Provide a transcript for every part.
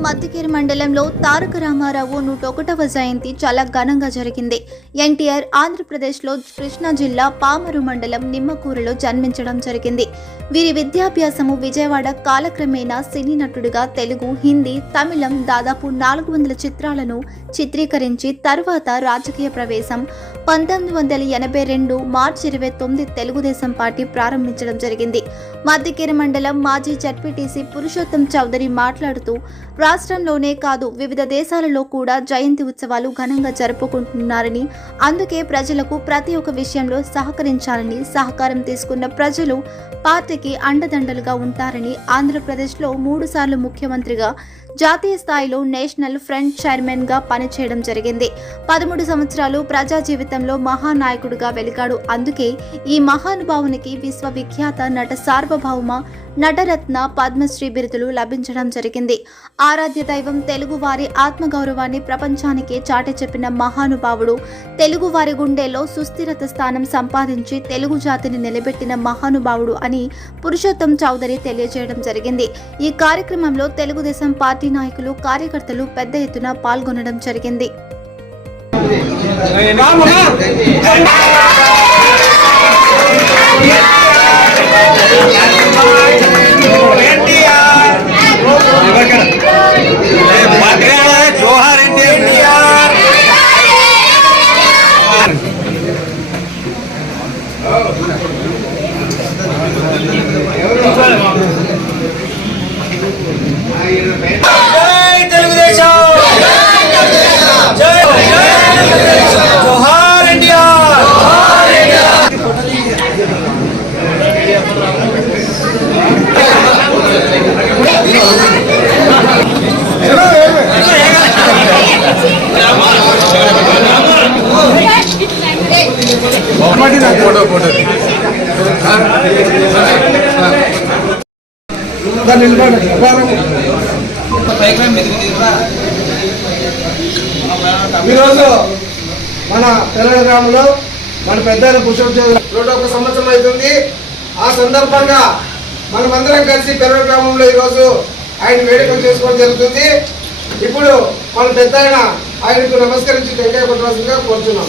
మద్దికేరు మండలంలో తారక రామారావు నూట ఒకటవ జయంతి చాలా ఘనంగా జరిగింది. ఎన్టీఆర్ ఆంధ్రప్రదేశ్లో కృష్ణా జిల్లా పామరు మండలం నిమ్మకూరులో జన్మించడం జరిగింది. వీరి విద్యాభ్యాసము విజయవాడ కాలక్రమేణా సినీ నటుడిగా తెలుగు హిందీ తమిళం దాదాపు నాలుగు వందల చిత్రాలను చిత్రీకరించి తరువాత రాజకీయ ప్రవేశం పంతొమ్మిది వందల ఎనభై రెండు మార్చి ఇరవై తొమ్మిది తెలుగుదేశం పార్టీ ప్రారంభించడం జరిగింది. మద్దికేరి మండలం మాజీ జడ్పీటీసీ పురుషోత్తం చౌదరి మాట్లాడుతూ రాష్ట్రంలోనే కాదు వివిధ దేశాలలో కూడా జయంతి ఉత్సవాలు ఘనంగా జరుపుకుంటున్నారని అందుకే ప్రజలకు ప్రతి ఒక్క విషయంలో సహకరించాలని సహకారం తీసుకున్న ప్రజలు పార్టీకి అండదండలుగా ఉంటారని ఆంధ్రప్రదేశ్లో మూడుసార్లు ముఖ్యమంత్రిగా జాతీయ స్థాయిలో నేషనల్ ఫ్రంట్ చైర్మన్గా పనిచేయడం జరిగింది. పదమూడు సంవత్సరాలు ప్రజా జీవితంలో మహానాయకుడిగా వెలిగాడు. అందుకే ఈ మహానుభావునికి విశ్వవిఖ్యాత నట సార్వభౌమ నటరత్న పద్మశ్రీ బిరుదులు లభించడం జరిగింది. ఆరాధ్య దైవం తెలుగువారి ఆత్మగౌరవాన్ని ప్రపంచానికే చాటి చెప్పిన మహానుభావుడు తెలుగువారి గుండెలో సుస్థిరత స్థానం సంపాదించి తెలుగు జాతిని నిలబెట్టిన మహానుభావుడు అని పురుషోత్తం చౌదరి తెలియజేయడం జరిగింది. ఈ కార్యక్రమంలో తెలుగుదేశం పార్టీ నాయకులు కార్యకర్తలు పెద్ద ఎత్తున పాల్గొనడం జరిగింది. Oh, ఫోటో ఫోటో ఈరోజు మన తెలంగాణలో మన పెద్దల పుష్పోత్సవం నూట ఒక సంవత్సరం అవుతుంది. ఆ సందర్భంగా మనమందరం కలిసి పెరవ గ్రామంలో ఈరోజు ఆయన వేడుక చేసుకోవడం జరుగుతుంది. ఇప్పుడు మన పెద్ద ఆయన ఆయనకు నమస్కరించి టెంకాయ కొట్టవలసిందిగా కోరుతున్నాం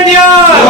Yeah.